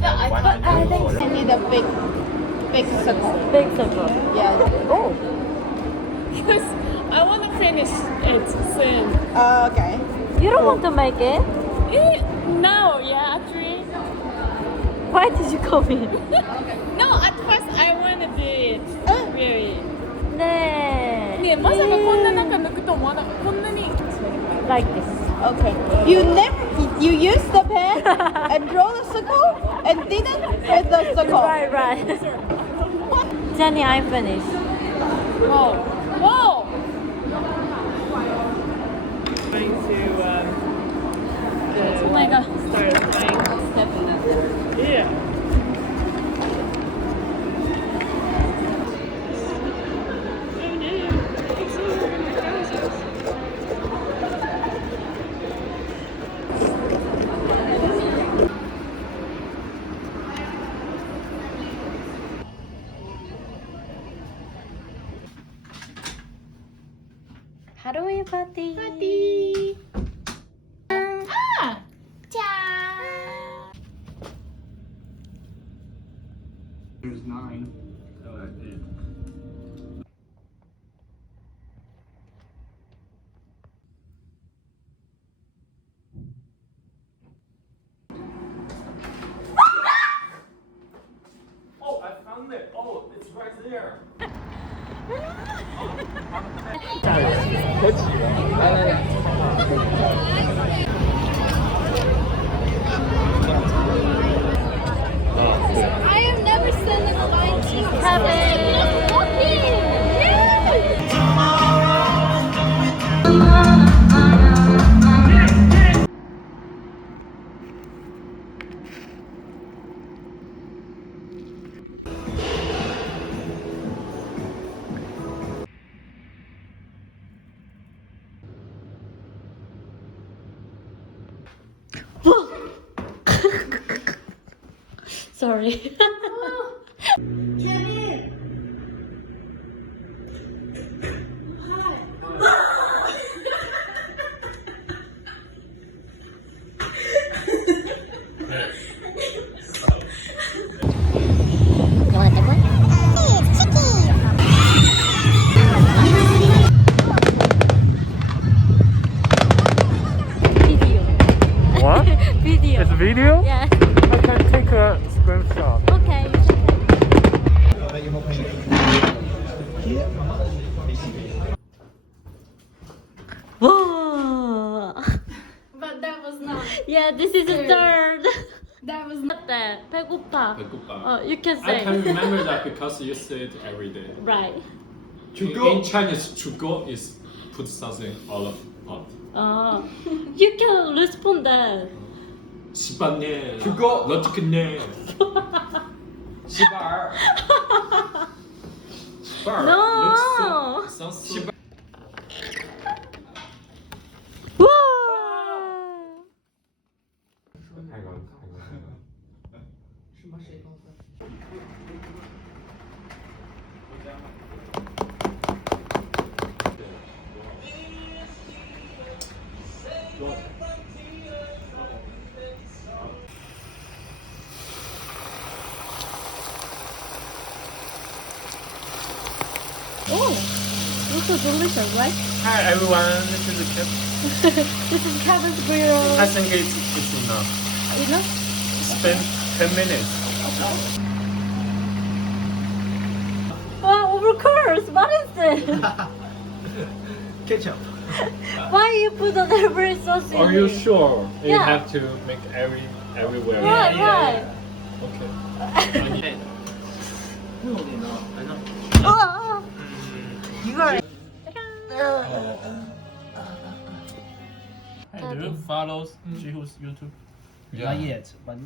I think I need a big circle. Big circle. Yeah. Oh. Because I want to finish it soon. Okay. You don't want to make it? No, yeah, actually. Why did you come in? No, at first I want to do it. Really. ねねえ、まさかこんな中抜くと思わなかった。こんなに。え。Like this. Okay. You use the pen and draw the circle and didn't hit the circle. Right, right. Jenny, I'm finished. Whoa. Whoa. Going to oh my god. Start playing. Yeah. Halloween party. Party. Ah. 짠. There's 9. So that's it. Oh, I found it. Oh, it's right there. I have never seen a line to Sorry. Video. What? Video. It's video? Yeah. I can take a screenshot. Okay. Whoa. But that was not. Yeah, this is the third. That was not. 어때? 배고파. 배고파. You can I say. can remember that because you say it every day. Right. In Chinese, 出国 is put something all of pot. You can respond that. 시발네. 죽어. 너 죽겠네. 시발. 시발. No. Sounds so. Whoa. Oh, looks so delicious, right? Hi everyone, this is Kip. This is Kevin's grill. I think it's enough. You know? Spend 10 minutes. Oh, of course. What is this? Ketchup. Why you put on every sauce in Are you it? sure? You Yeah. have to make everywhere. Right, right. Okay. Oh, Do you follow Jiho's YouTube? Not yet, but